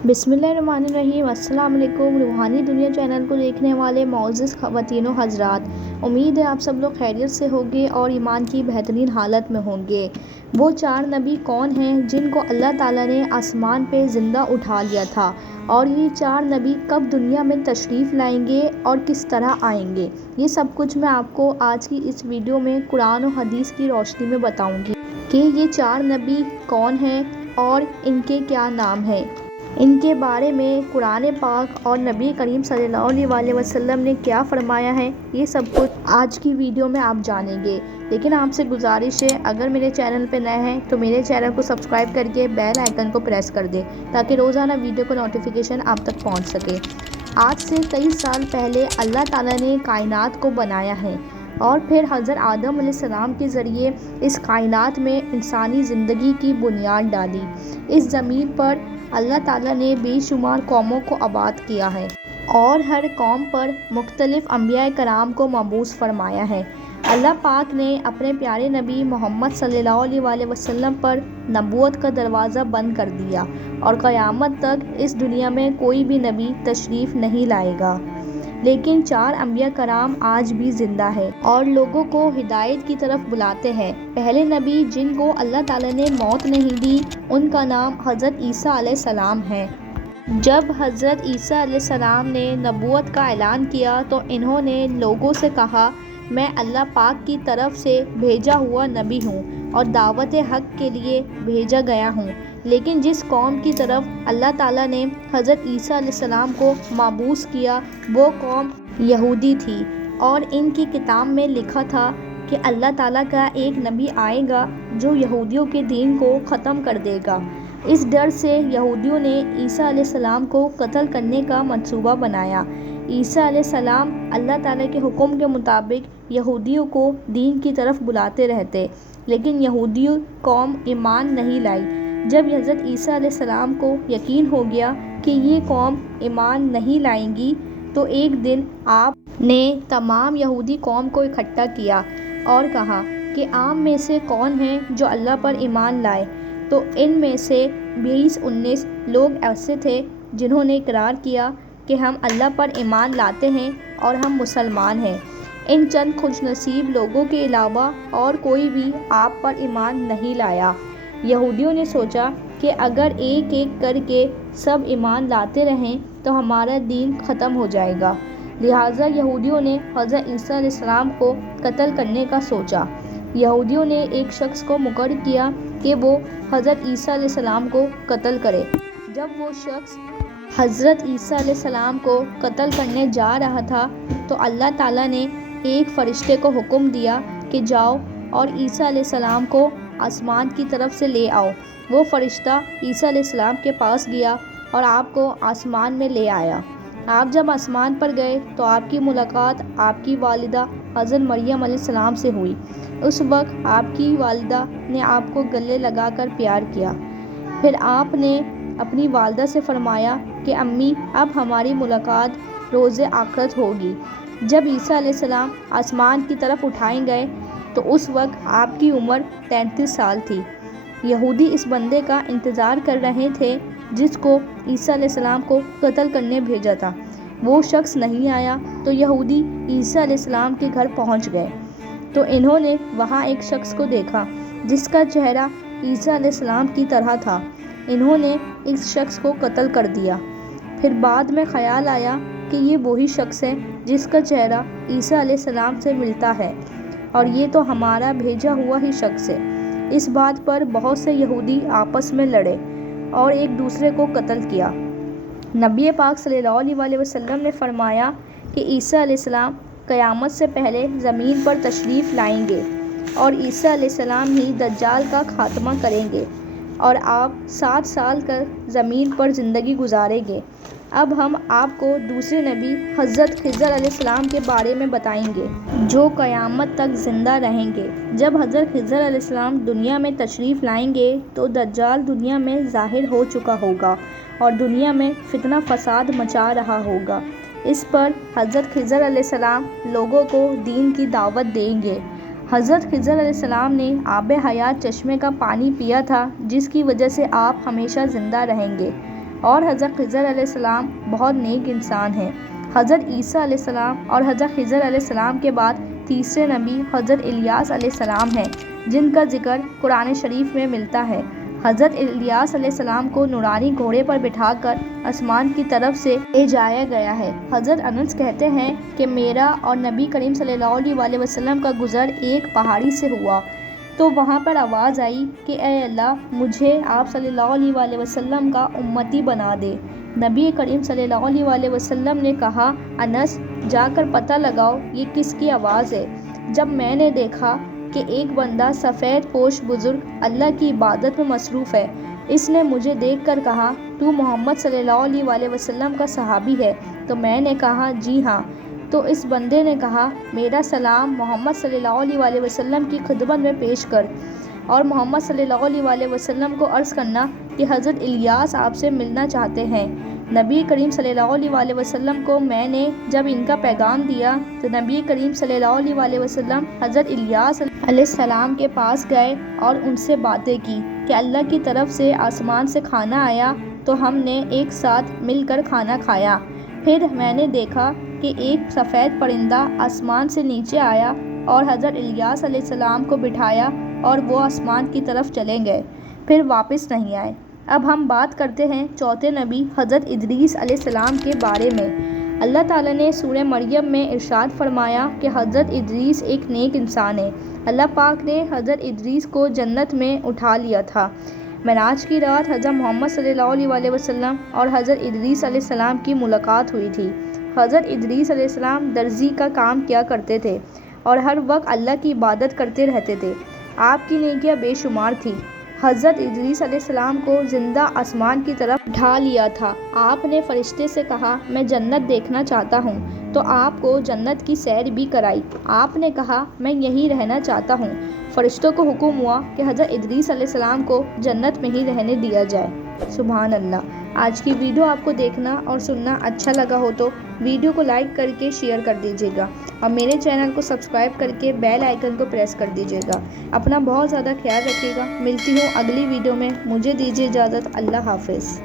बिस्मिल्लाहिर्रहमानिर्रहीम। अस्सलाम वालेकुम। रूहानी दुनिया चैनल को देखने वाले मोअज़्ज़िज़ ख़वातीन व हज़रात, उम्मीद है आप सब लोग खैरियत से होंगे और ईमान की बेहतरीन हालत में होंगे। वो 4 नबी कौन हैं जिनको अल्लाह ताला ने आसमान पे ज़िंदा उठा लिया था, और ये 4 नबी कब दुनिया में तशरीफ़ लाएंगे और किस तरह आएंगे, ये सब कुछ मैं आपको आज की इस वीडियो में कुरान और हदीस की रोशनी में बताऊँगी कि ये 4 नबी कौन हैं और इनके क्या नाम हैं। इनके बारे में कुरान पाक और नबी करीम सल्लल्लाहु अलैहि वसल्लम ने क्या फ़रमाया है, ये सब कुछ आज की वीडियो में आप जानेंगे। लेकिन आपसे गुजारिश है, अगर मेरे चैनल पर नए हैं तो मेरे चैनल को सब्सक्राइब करके बेल आइकन को प्रेस कर दें, ताकि रोज़ाना वीडियो का नोटिफिकेशन आप तक पहुंच सके। आज से कई साल पहले अल्लाह ताला ने कायनात को बनाया है और फिर हज़रत आदम अलैहिस्सलाम के ज़रिए इस कायनात में इंसानी ज़िंदगी की बुनियाद डाली। इस ज़मीन पर अल्लाह ताला ने बेशुमार कौमों को आबाद किया है और हर कौम पर मुख्तलिफ़ अंबिया कराम को मबूस फरमाया है। अल्लाह पाक ने अपने प्यारे नबी मोहम्मद सल्लल्लाहु अलैहि वसल्लम पर नबूवत का दरवाज़ा बंद कर दिया और क़यामत तक इस दुनिया में कोई भी नबी तशरीफ़ नहीं लाएगा। लेकिन 4 अंबिया कराम आज भी ज़िंदा है और लोगों को हिदायत की तरफ बुलाते हैं। पहले नबी जिनको अल्लाह ताला ने मौत नहीं दी, उनका नाम हज़रत ईसा अलैहिस्सलाम है। जब हज़रत ईसा अलैहिस्सलाम ने नबूवत का ऐलान किया तो इन्होंने लोगों से कहा, मैं अल्लाह पाक की तरफ से भेजा हुआ नबी हूँ और दावत हक़ के लिए भेजा गया हूँ। लेकिन जिस कौम की तरफ अल्लाह ताला ने हज़रत ईसा अलैहिस्सलाम को मबूस किया, वो कौम यहूदी थी और इनकी किताब में लिखा था कि अल्लाह ताला का एक नबी आएगा जो यहूदियों के दीन को ख़त्म कर देगा। इस डर से यहूदियों ने ईसा अलैहिस्सलाम को कत्ल करने का मंसूबा बनाया। ईसा अलैहिस्सलाम अल्लाह ताला के हुक्म के मुताबिक यहूदियों को दीन की तरफ बुलाते रहते, लेकिन यहूदी कौम ईमान नहीं लाई। जब हज़रत ईसा अलैहिस्सलाम को यकीन हो गया कि ये कौम ईमान नहीं लाएंगी, तो एक दिन आप ने तमाम यहूदी कौम को इकट्ठा किया और कहा कि आम में से कौन है जो अल्लाह पर ईमान लाए। तो इन में से 20-19 लोग ऐसे थे जिन्होंने इकरार किया कि हम अल्लाह पर ईमान लाते हैं और हम मुसलमान हैं। इन चंद खुशनसीब लोगों के अलावा और कोई भी आप पर ईमान नहीं लाया। यहूदियों ने सोचा कि अगर एक एक करके सब ईमान लाते रहें तो हमारा दीन ख़त्म हो जाएगा। लिहाजा यहूदियों ने हज़रत ईसा अलैहिस्सलाम को कत्ल करने का सोचा। यहूदियों ने एक शख्स को मुकर्रर किया कि वो हज़रत ईसा अलैहिस्सलाम को कत्ल करे। जब वो शख्स हज़रत ईसा अलैहिस्सलाम को कत्ल करने जा रहा था तो अल्लाह ताला ने एक फ़रिश्ते को हुक्म दिया कि जाओ और ईसा अलैहिस्सलाम को आसमान की तरफ से ले आओ। वो फ़रिश्ता ईसा अलैहिस्सलाम के पास गया और आपको आसमान में ले आया। आप जब आसमान पर गए तो आपकी मुलाकात आपकी वालिदा हज़रत मरियम अलैहिस्सलाम से हुई। उस वक्त आपकी वालिदा ने आपको गले लगाकर प्यार किया। फिर आपने अपनी वालिदा से फरमाया कि अम्मी, अब हमारी मुलाकात रोज़े आखिरत होगी। जब ईसा अलैहिस्सलाम आसमान की तरफ उठाए गए तो उस वक्त आपकी उम्र 33 साल थी। यहूदी इस बंदे का इंतज़ार कर रहे थे जिसको ईसा अलैहिस्सलाम को कत्ल करने भेजा था। वो शख्स नहीं आया तो यहूदी ईसा अलैहिस्सलाम के घर पहुंच गए तो इन्होंने वहां एक शख्स को देखा जिसका चेहरा ईसा अलैहिस्सलाम की तरह था। इन्होंने इस शख्स को कत्ल कर दिया। फिर बाद में ख़याल आया कि ये वही शख्स है जिसका चेहरा ईसा अलैहिस्सलाम से मिलता है और ये तो हमारा भेजा हुआ ही शख्स है। इस बात पर बहुत से यहूदी आपस में लड़े और एक दूसरे को कत्ल किया। नबी पाक सल्लल्लाहु अलैहि वसल्लम ने फरमाया कि ईसा अलैहिस्सलाम क़यामत से पहले ज़मीन पर तशरीफ़ लाएंगे और ईसा अलैहिस्सलाम ही दज्जाल का खात्मा करेंगे और आप 7 साल का ज़मीन पर ज़िंदगी गुजारेंगे। अब हम आपको दूसरे नबी हज़रत खिज़र अलैहिस्सलाम के बारे में बताएंगे जो क़यामत तक ज़िंदा रहेंगे। जब हज़रत खिज़र अलैहिस्सलाम दुनिया में तशरीफ़ लाएंगे तो दज्जाल दुनिया में ज़ाहिर हो चुका होगा और दुनिया में फितना फ़साद मचा रहा होगा। इस पर हज़रत खिज़र अलैहिस्सलाम लोगों को दीन की दावत देंगे। हज़रत खिज़र अलैहिस्सलाम ने आब हयात चश्मे का पानी पिया था जिसकी वजह से आप हमेशा ज़िंदा रहेंगे। اور حضرت خضر علیہ السلام بہت نیک انسان ہیں۔ حضرت عیسیٰ علیہ السلام اور حضرت خضر علیہ السلام کے بعد تیسرے نبی حضرت الیاس علیہ السلام ہیں، جن کا ذکر قرآن شریف میں ملتا ہے۔ حضرت الیاس علیہ السلام کو نورانی گھوڑے پر بٹھا کر آسمان کی طرف سے لے جایا گیا ہے۔ حضرت انس کہتے ہیں کہ میرا اور نبی کریم صلی اللہ علیہ وسلم کا گزر ایک پہاڑی سے ہوا، تو وہاں پر آواز آئی کہ اے اللہ، مجھے آپ صلی اللہ علیہ وسلم کا امتی بنا دے۔ نبی کریم صلی اللہ علیہ وسلم نے کہا، انس جا کر پتہ لگاؤ یہ کس کی آواز ہے۔ جب میں نے دیکھا کہ ایک بندہ سفید پوش بزرگ اللہ کی عبادت میں مصروف ہے، اس نے مجھے دیکھ کر کہا، تو محمد صلی اللہ علیہ وسلم کا صحابی ہے؟ تو میں نے کہا، جی ہاں۔ تو اس بندے نے کہا، میرا سلام محمد صلی اللہ علیہ وسلم کی خدمت میں پیش کر، اور محمد صلی اللہ علیہ وسلم کو عرض کرنا کہ حضرت الیاس آپ سے ملنا چاہتے ہیں۔ نبی کریم صلی اللہ علیہ وسلم کو میں نے جب ان کا پیغام دیا تو نبی کریم صلی اللہ علیہ وسلم حضرت الیاس علیہ السلام کے پاس گئے اور ان سے باتیں کی کہ اللہ کی طرف سے آسمان سے کھانا آیا تو ہم نے ایک ساتھ مل کر کھانا کھایا۔ پھر میں نے دیکھا کہ ایک سفید پرندہ آسمان سے نیچے آیا اور حضرت الیاس علیہ السلام کو بٹھایا اور وہ آسمان کی طرف چلے گئے، پھر واپس نہیں آئے۔ اب ہم بات کرتے ہیں چوتھے نبی حضرت ادریس علیہ السلام کے بارے میں۔ اللہ تعالیٰ نے سورہ مریم میں ارشاد فرمایا کہ حضرت ادریس ایک نیک انسان ہے۔ اللہ پاک نے حضرت ادریس کو جنت میں اٹھا لیا تھا۔ معراج کی رات حضرت محمد صلی اللہ علیہ وسلم اور حضرت ادریس علیہ السلام کی ملاقات ہوئی تھی۔ حضرت ادریس علیہ السلام درزی کا کام کیا کرتے تھے اور ہر وقت اللہ کی عبادت کرتے رہتے تھے۔ آپ کی نیکیاں بے شمار تھیں۔ حضرت ادریس علیہ السلام کو زندہ آسمان کی طرف اٹھا لیا تھا۔ آپ نے فرشتے سے کہا، میں جنت دیکھنا چاہتا ہوں، تو آپ کو جنت کی سیر بھی کرائی۔ آپ نے کہا، میں یہیں رہنا چاہتا ہوں۔ فرشتوں کو حکم ہوا کہ حضرت ادریس علیہ السلام کو جنت میں ہی رہنے دیا جائے۔ سبحان اللہ۔ آج کی ویڈیو آپ کو دیکھنا اور سننا اچھا لگا ہو تو ویڈیو کو لائک کر کے شیئر کر دیجیے گا، اور میرے چینل کو سبسکرائب کر کے بیل آئیکن کو پریس کر دیجیے گا۔ اپنا بہت زیادہ خیال رکھیے گا۔ ملتی ہوں اگلی ویڈیو میں، مجھے دیجیے اجازت۔ اللہ حافظ۔